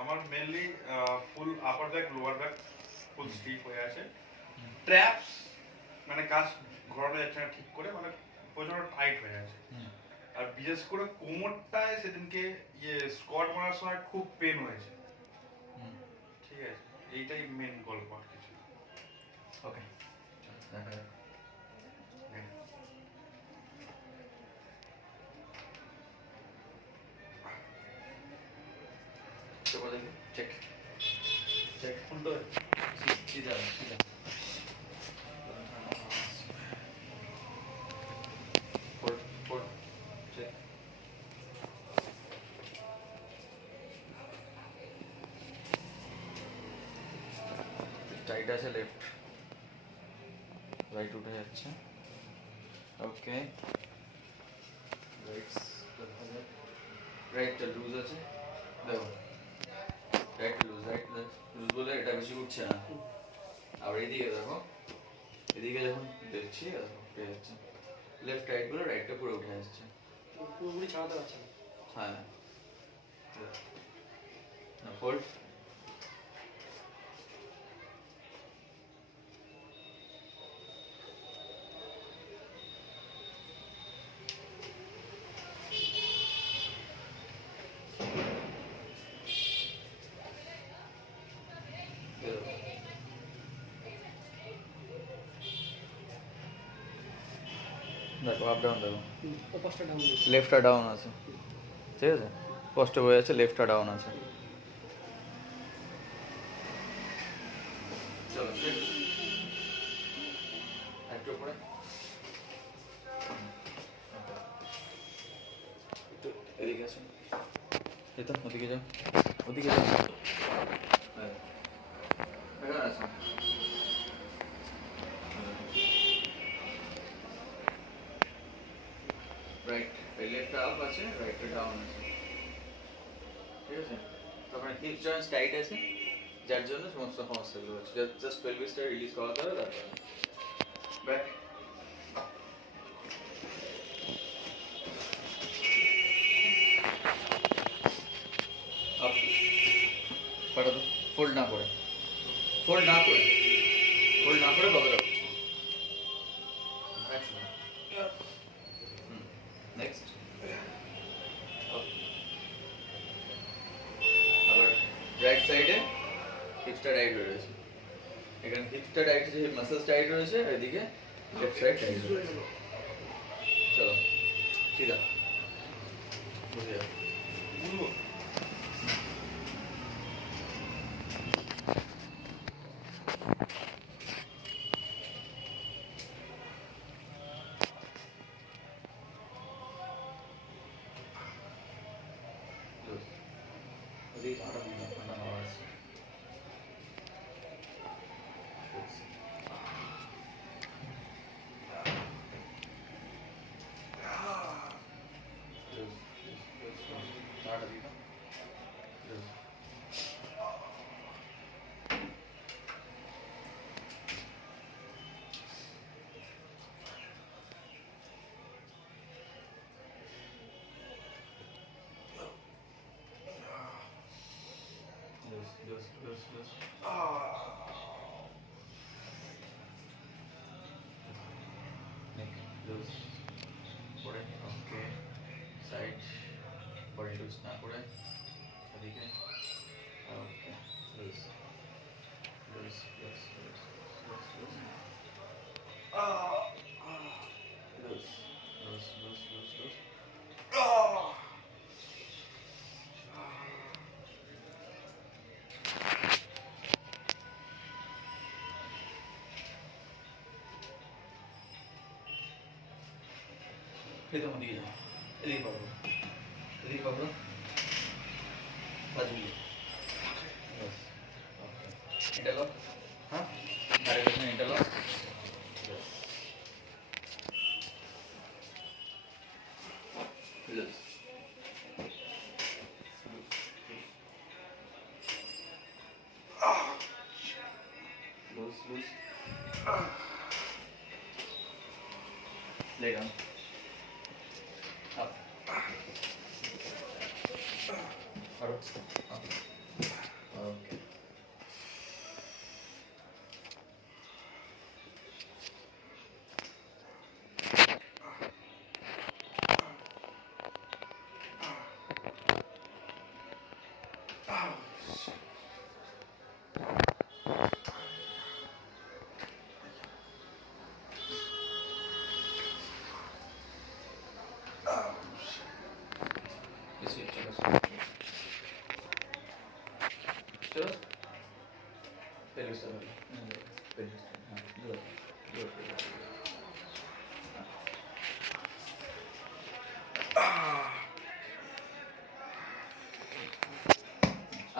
আমার মেনলি ফুল আপার back lower back ফুল স্টিফ হয়ে আছে, ট্র্যাপস মানে কাজ ঘোরানো যাচ্ছে না ঠিক করে, মানে প্রচন্ড টাইট হয়ে আছে। আর বিশেষ করে কোমরটায় সেদিনকে স্কোয়াট মারার সময় খুব পেন হয়েছে। ঠিক আছে, এইটাই মেন গল্প আর কিছু। ওকে, দেখা যাক। চেক চেক উল্টো সিধা সিধা টাইট আছে, লেফট রাইট উঠে যাচ্ছে। ওকে, রাইটটা লুজ আছে, দেখো রাইটটা লুজ, লুজ বলে এটা বেশি উঠছে না। আবার এদিকে দেখো, এদিকে যখন দেখছি উঠে যাচ্ছে, লেফট রাইট বলে রাইটটা পুরো উঠে আসছে, পুরোপুরি ছাড়াতে পারছে না। হ্যাঁ না, ফোল্ড দেখো, আপ ডাউন দেখো, ওপাশটা ডাউন লেফটটা ডাউন আছে, ঠিক আছে, পোস্টে হয়ে যাচ্ছে, লেফটটা ডাউন আছে। চলো একটু উপরে, একটু এদিকে আসুন, এই তো ওদিকে যাও, ওদিকে যাও, এখানে আসুন। রাইট, লেফটটা আপ আছে, রাইটটা ডাউন আছে, ঠিক আছে। তখন হিপ জয়েন্টস টাইট আছে, যার জন্য সমস্ত সমস্যাগুলো হচ্ছে। জাস্ট পেলভিসটা রিলিজ করাতে হবে, তারপরে ব্যাক আপ, পাঠা তো ফোল্ড না করে, ফোল্ড না করে, ফোল্ড না করে বদলা করছি। নেক্সট আবার রাইট সাইডে হিপসটা টাইট রয়েছে, এখানে হিপসটা টাইট আছে, মাসলস টাইট রয়েছে, এদিকে লেফট সাইড টাইট রয়েছে। চলো সিধা বসে যাও, ওদিকে আটা দিন, ঠান্ডা হাওয়া আছে। পরে ওকে, সাইড বডি লুজ না করে ওদিকে, okay loose loose loose loose loose loose loose loose loose loose loose. फिर तुम दिए जाओ, एदिके पकड़ो, एदिके पकड़ो, बाजू बस, ओके এটা লো, হ্যাঁ আরে দেখুন এটা low, loose loose loose, lay down, up, আরো इसी चलो चलो पहले से पहले हाँ दो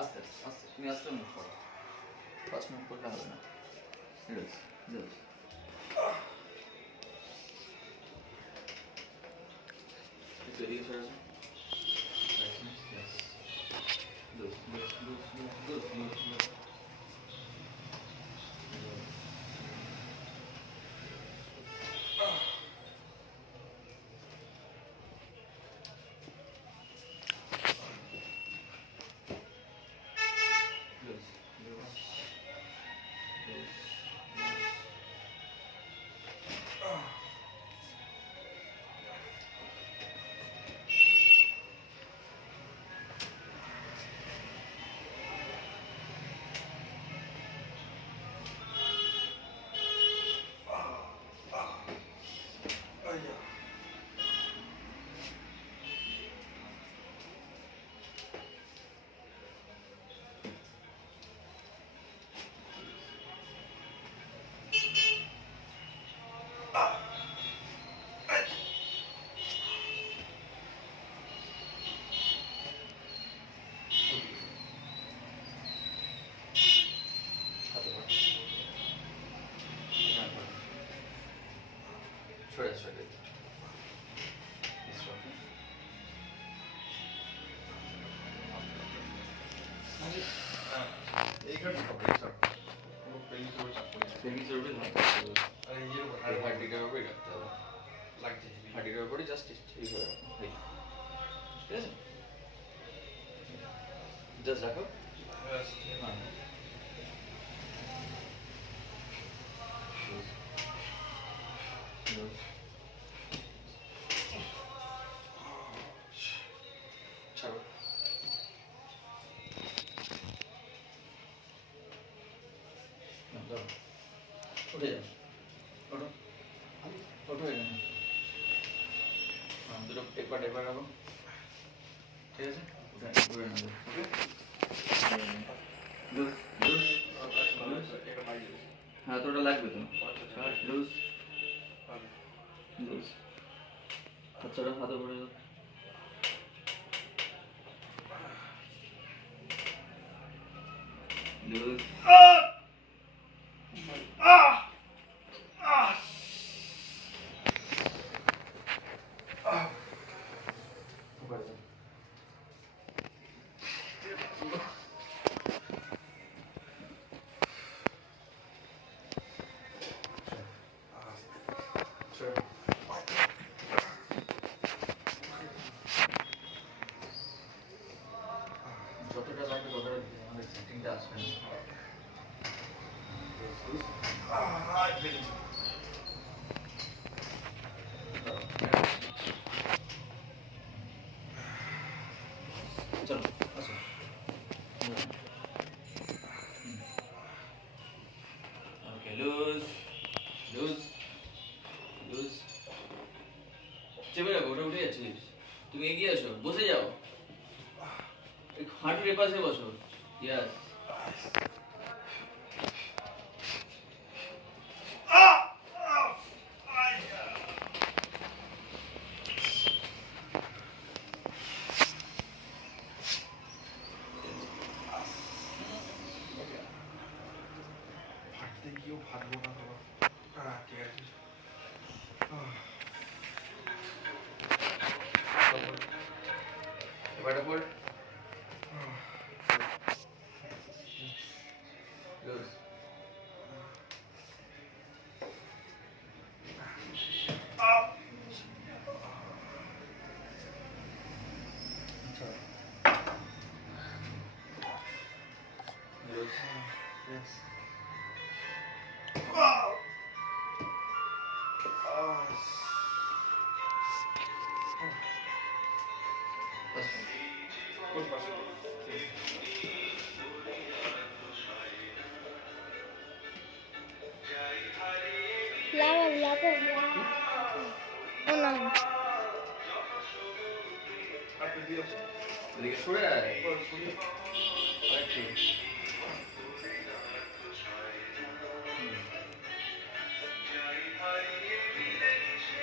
আস্তে আস্তে তুমি আস্তে মুভ করো ফার্স্ট মুভ করলে হবে না লুজ লুজ একটু এদিকে সরে আসো loose loose loose loose loose loose সরে সরে এইখানে হবে স্যার পুরো পেইন করে চাপ করে সেমি চর্বি না আর এই যে আর হার্ডিটার উপরে রাখতে হবে লাগছে হার্ডিটার উপরে জাস্ট ঠিক হয়ে ঠিক আছে জাস্ট রাখো হ্যাঁ ছাড়ো উঠে যাও ওঠো ওঠো এখানে হ্যাঁ দুটো একবার রাখো ঠিক আছে উঠে না ওকে লুজ লুজ হ্যাঁ তো ওটা লাগবে তো লুজ লুজ আচ্ছা হাতে পড়ে যাও লুজ যতটা লাগবে ততটা আমাদের সেটিংটা আসবে না চলো আসো ওকে লুজ লুজ লুজ চেপে রাখো ওটা উঠে যাচ্ছে তুমি এগিয়ে আসো বসে যাও হাঁটুর এপাশে বসো ইয়াস ফাটতে গিয়েও ফাটবো না বাবা ঠিক আছে এবারে পড় loose loose Yes. That's fine. Good person. আর তুই দিয়ে এদিকে সরে আয় ওর শুনি আরেকটু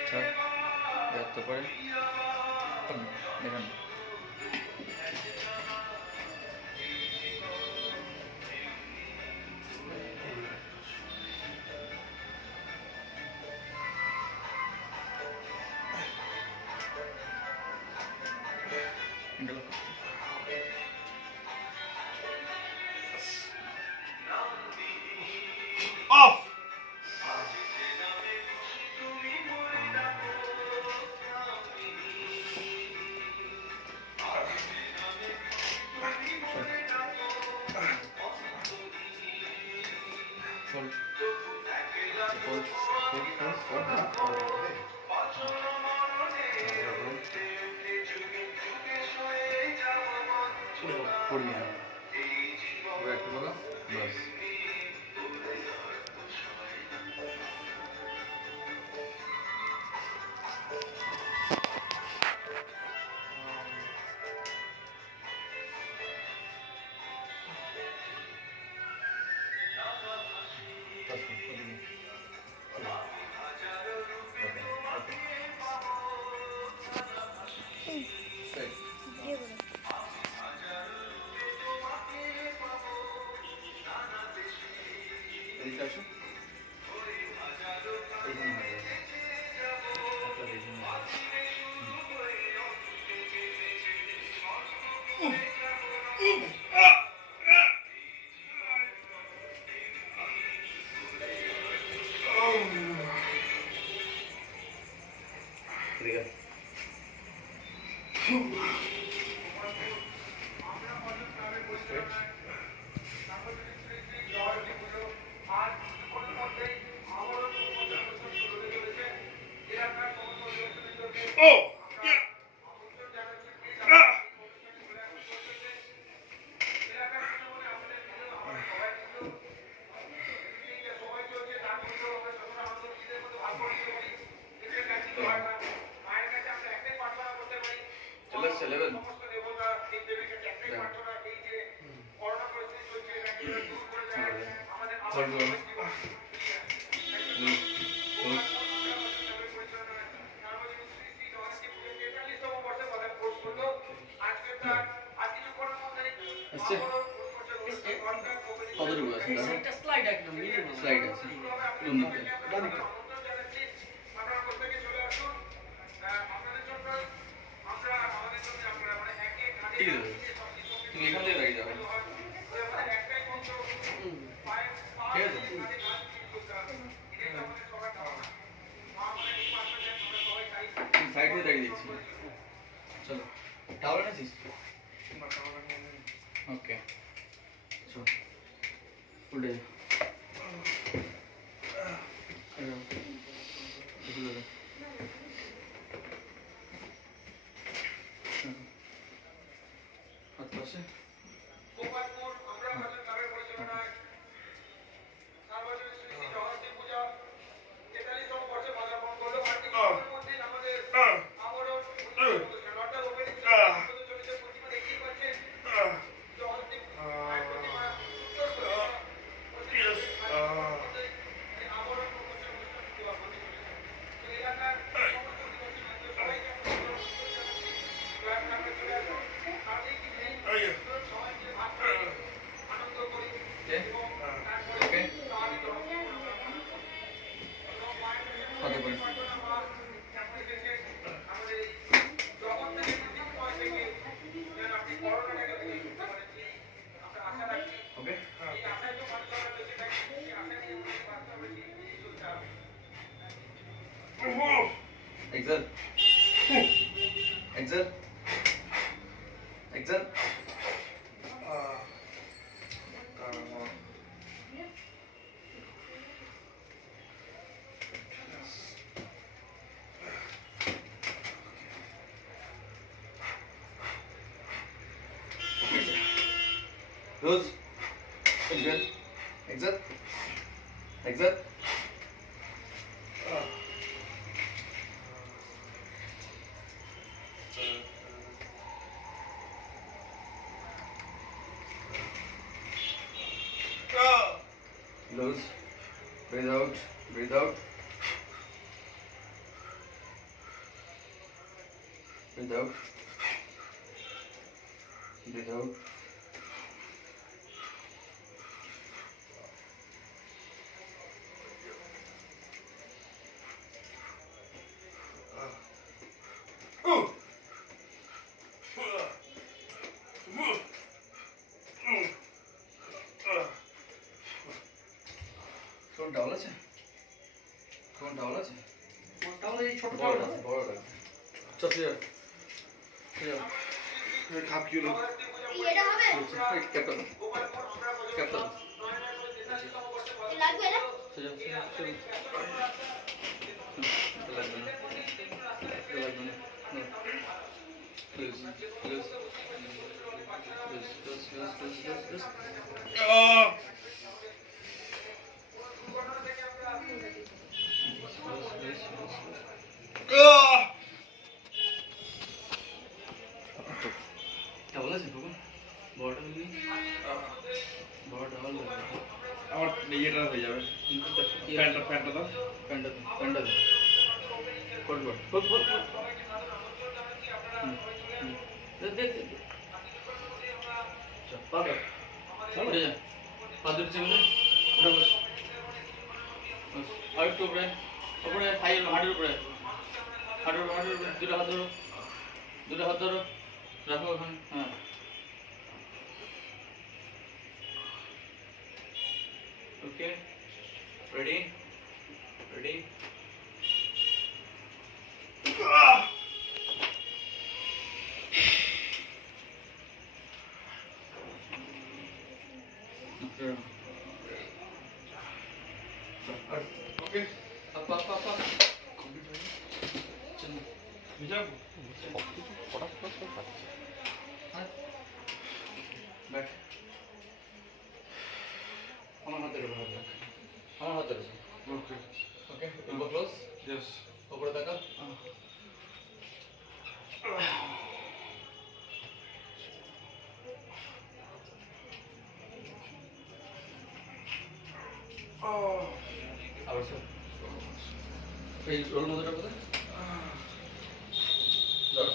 ছাড় দেখ তো পরে দেখান অফ Fold. Fold. পড়বি না এবার একটু বলো বাস এদিকে আসো এইখানে হয়ে গেছে একটা দেখে নিয়ে এদিকে Oh! Yeah! চলে আসছে লেভেল আসছে কতটুকু আছে একটা স্লাইড একদম মিলিয়ে বলো। স্লাইড আছে কোন দিকে ডানদিকে। ঠিক আছে তুমি এখান থেকে দাঁড়িয়ে যাবে ঠিক আছে সাইড থেকে দাঁড়িয়ে দেখছি চলো টাওয়ার এনেছিস ওকে চলো উল্টে যা হাত পাশে ওকে হাতে করে okay excel excel excel Rose, exit, exit, exit. Close. Breathe out. Breathe out. Breathe out. Breathe out. কোন টাওয়াল আছে? কোন টাওয়াল আছে? তাহলে এই ছোট বড় টাওয়াল বড় চল তুই যা খাপ কি হলো? এটা হবে ক্যাপ্টেন ক্যাপ্টেন লাগবে না টাওয়াল আছে বাবা বড় টাওয়াল নেই বড় টাওয়াল আমার ইয়েটা হয়ে যাবে প্যান্টটা দাও প্যান্ডা কোট দেখ পাবে উঠে যা পাদুর চেমে উঠে বস আর একটু উপরে উপরে হাঁটুর উপরে দুটো হাত ধরো রাখো ওখানে হ্যাঁ ওকে রেডি ওকে up চল বুঝলাম बैठ আমার হাতে ধরো আমার হাতে ধরো ওকে ওকে এলবো ক্লোজ यस উপরে তাকা আবার স্যার এই রোল মধ্যটা কোথায় ধরো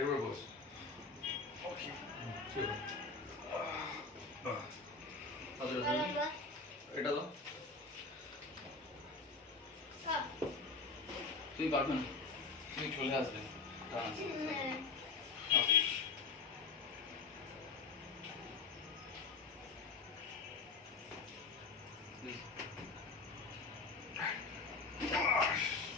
এরপর বস ওকে ঠিক আছে এটা দাও তুমি পারবে না তুমি চলে আসবে হ্যাঁ হ্যাঁ